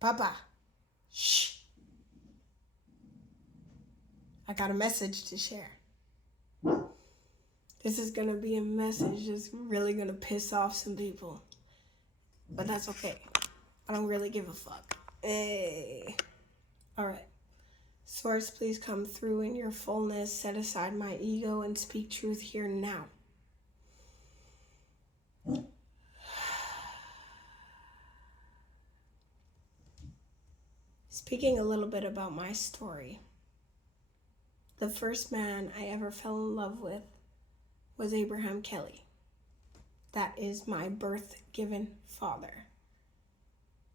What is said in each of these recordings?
Papa, shh. I got a message to share. This is going to be a message that's really going to piss off some people. But that's okay. I don't really give a fuck. Hey. Alright. Source, please come through in your fullness. Set aside my ego and speak truth here now. Speaking a little bit about my story. The first man I ever fell in love with was Abraham Kelly. That is my birth-given father.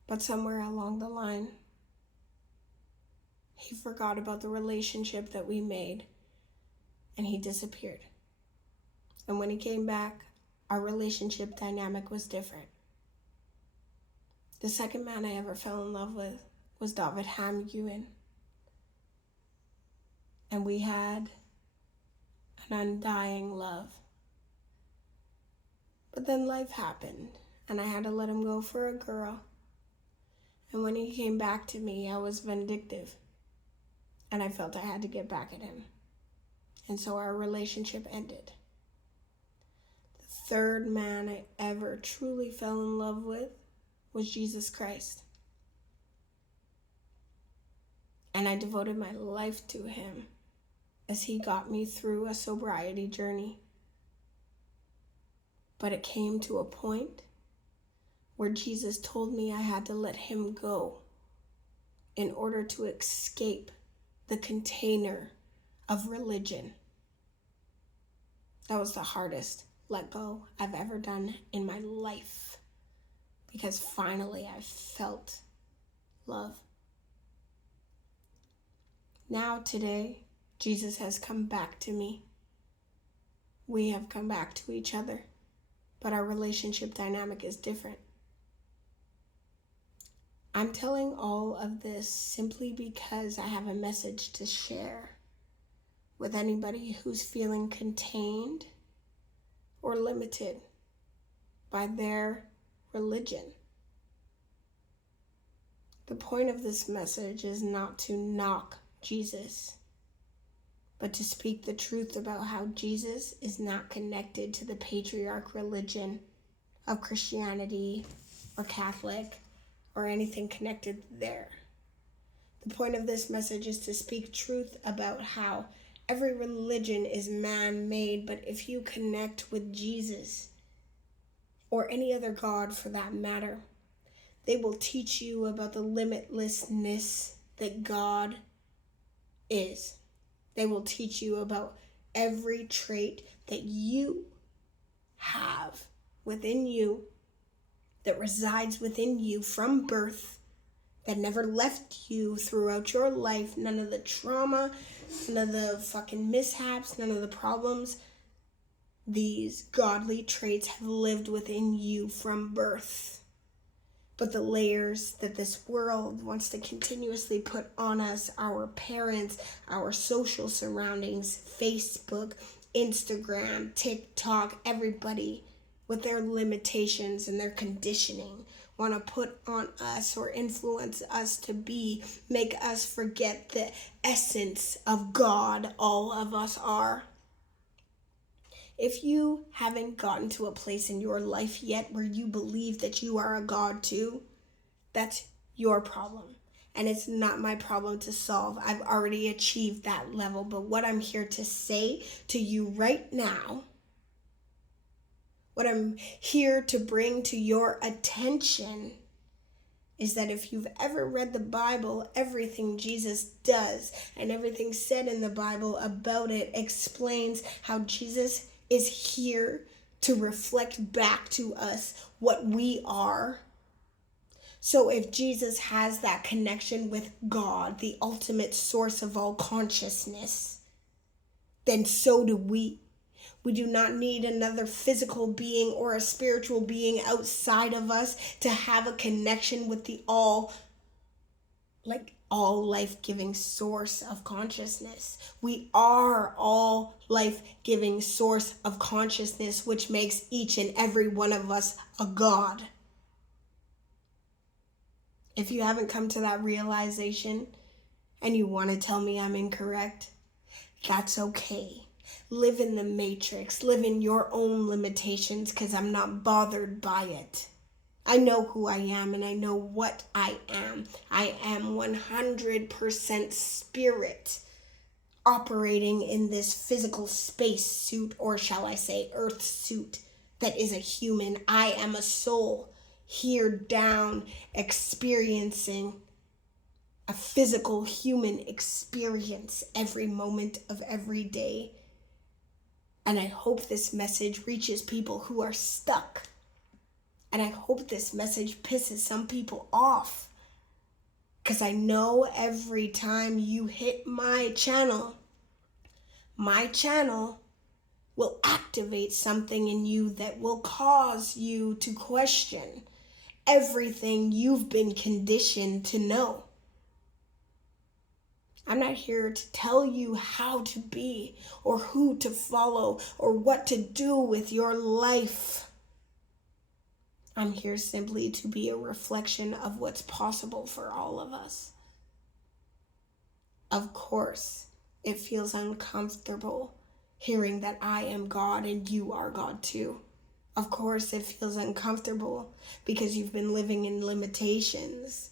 But somewhere along the line, he forgot about the relationship that we made, and he disappeared. And when he came back, our relationship dynamic was different. The second man I ever fell in love with was David Ham Ewan. And we had an undying love. But then life happened, and I had to let him go for a girl. And when he came back to me, I was vindictive. And I felt I had to get back at him. And so our relationship ended. The third man I ever truly fell in love with was Jesus Christ. And I devoted my life to him as he got me through a sobriety journey. But it came to a point where Jesus told me I had to let him go in order to escape the container of religion. That was the hardest let go I've ever done in my life, because finally I felt love. Now today, Jesus has come back to me. We have come back to each other, but our relationship dynamic is different. I'm telling all of this simply because I have a message to share with anybody who's feeling contained or limited by their religion. The point of this message is not to knock Jesus, but to speak the truth about how Jesus is not connected to the patriarch religion of Christianity or Catholic or anything connected there. The point of this message is to speak truth about how every religion is man-made, but if you connect with Jesus, or any other God for that matter, they will teach you about the limitlessness that God is. They will teach you about every trait that you have within you, that resides within you from birth, that never left you throughout your life. None of the trauma, none of the fucking mishaps, none of the problems. These godly traits have lived within you from birth. But the layers that this world wants to continuously put on us, our parents, our social surroundings, Facebook, Instagram, TikTok, everybody with their limitations and their conditioning want to put on us or influence us to make us forget the essence of God all of us are. If you haven't gotten to a place in your life yet where you believe that you are a God too, that's your problem. And it's not my problem to solve. I've already achieved that level. But what I'm here to say to you right now, what I'm here to bring to your attention is that if you've ever read the Bible, everything Jesus does and everything said in the Bible about it explains how Jesus is here to reflect back to us what we are. So if Jesus has that connection with God, the ultimate source of all consciousness, then so do we. We do not need another physical being or a spiritual being outside of us to have a connection with the all life-giving source of consciousness. We are all life-giving source of consciousness, which makes each and every one of us a God. If you haven't come to that realization and you want to tell me I'm incorrect, that's okay. Live in the matrix. Live in your own limitations, because I'm not bothered by it. I know who I am and I know what I am. I am 100% spirit operating in this physical space suit, or shall I say earth suit, that is a human. I am a soul here down experiencing a physical human experience every moment of every day. And I hope this message reaches people who are stuck. And I hope this message pisses some people off. Because I know every time you hit my channel will activate something in you that will cause you to question everything you've been conditioned to know. I'm not here to tell you how to be or who to follow or what to do with your life. I'm here simply to be a reflection of what's possible for all of us. Of course, it feels uncomfortable hearing that I am God and you are God too. Of course, it feels uncomfortable because you've been living in limitations.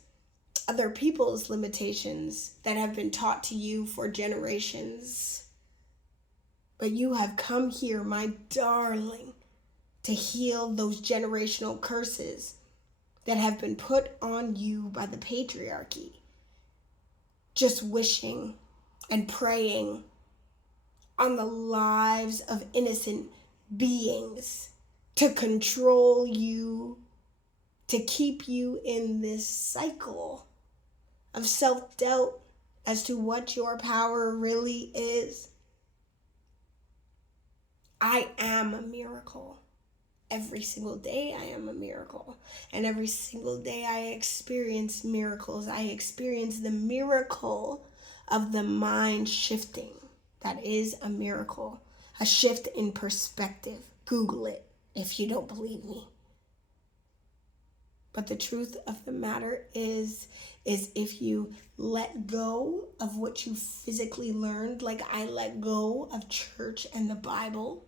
Other people's limitations that have been taught to you for generations. But you have come here, my darling, to heal those generational curses that have been put on you by the patriarchy. Just wishing and preying on the lives of innocent beings to control you, to keep you in this cycle of self-doubt as to what your power really is. I am a miracle. Every single day I am a miracle. And every single day I experience miracles. I experience the miracle of the mind shifting. That is a miracle. A shift in perspective. Google it if you don't believe me. But the truth of the matter is if you let go of what you physically learned, like I let go of church and the Bible,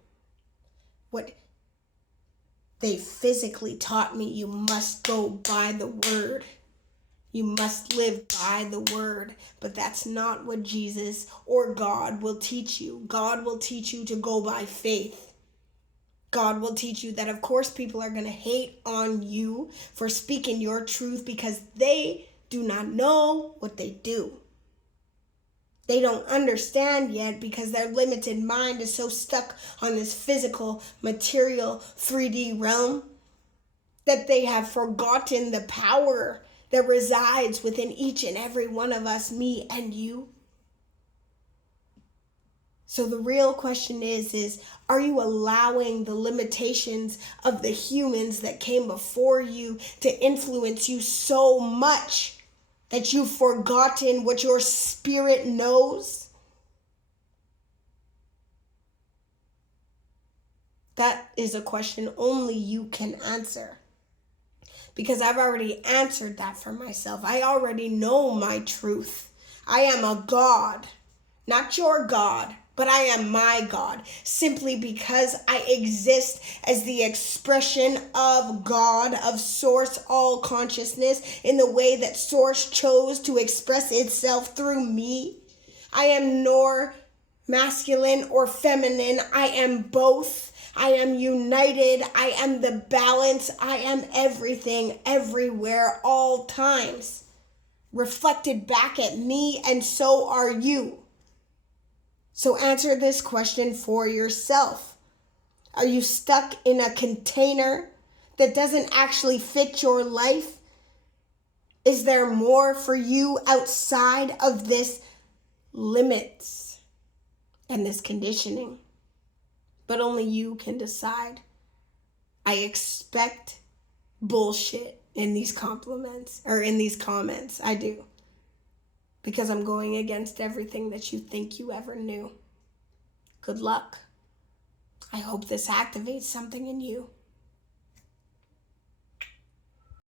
what they physically taught me, you must go by the word. You must live by the word. But that's not what Jesus or God will teach you. God will teach you to go by faith. God will teach you that, of course, people are going to hate on you for speaking your truth because they do not know what they do. They don't understand yet because their limited mind is so stuck on this physical, material, 3D realm that they have forgotten the power that resides within each and every one of us, me and you. So the real question is, are you allowing the limitations of the humans that came before you to influence you so much that you've forgotten what your spirit knows? That is a question only you can answer. Because I've already answered that for myself. I already know my truth. I am a God, not your God. But I am my God, simply because I exist as the expression of God, of Source, all consciousness, in the way that Source chose to express itself through me. I am nor masculine or feminine. I am both. I am united. I am the balance. I am everything, everywhere, all times. Reflected back at me, and so are you. So answer this question for yourself. Are you stuck in a container that doesn't actually fit your life? Is there more for you outside of this limits and this conditioning? But only you can decide. I expect bullshit in these compliments or in these comments. I do. Because I'm going against everything that you think you ever knew. Good luck. I hope this activates something in you.